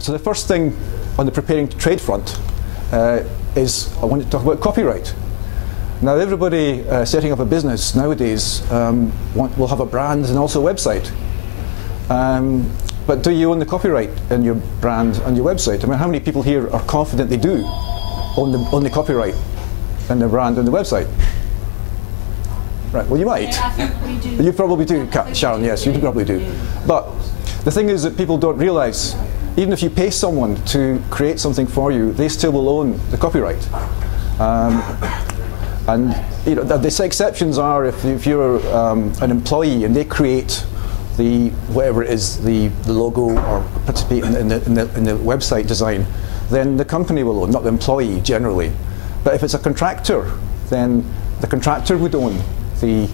So the first thing on the preparing to trade front is I want to talk about copyright. Now everybody setting up a business nowadays will have a brand and also a website. But do you own the copyright in your brand and your website? I mean, how many people here are confident they do own the copyright in their brand and the website? Right, well you might. Yeah, I think we do. You probably do, Sharon, yes, you probably do. But the thing is that people don't realise, even if you pay someone to create something for you, they still will own the copyright. And you know, the exceptions are if you're an employee and they create the whatever it is, the logo or participate in the website design, then the company will own, not the employee generally. But if it's a contractor, then the contractor would own the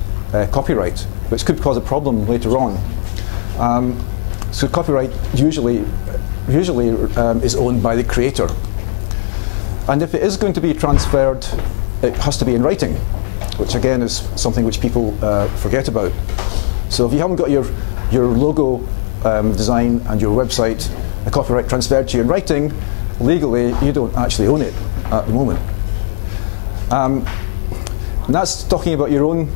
copyright, which could cause a problem later on. So copyright usually is owned by the creator. And if it is going to be transferred, it has to be in writing, which again is something which people forget about. So if you haven't got your logo design and your website, the copyright transferred to you in writing, legally you don't actually own it at the moment. And that's talking about your own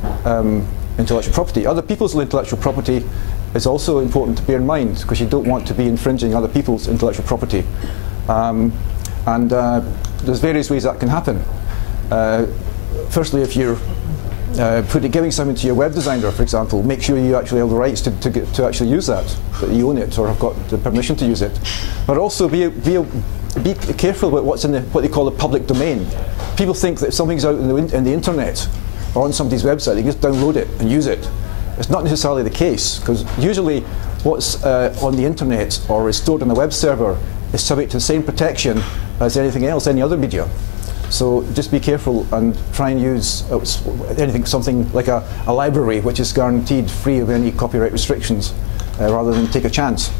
intellectual property. Other people's intellectual property is also important to bear in mind, because you don't want to be infringing other people's intellectual property. There's various ways that can happen. Firstly, if you're giving something to your web designer, for example, make sure you actually have the rights to actually use that you own it or have got the permission to use it. But also be careful about what's in what they call the public domain. People think that if something's out in the internet or on somebody's website, they can just download it and use it. It's not necessarily the case, because usually what's on the internet or is stored on a web server is subject to the same protection as anything else, any other media. So just be careful and try and use something like a library, which is guaranteed free of any copyright restrictions, rather than take a chance.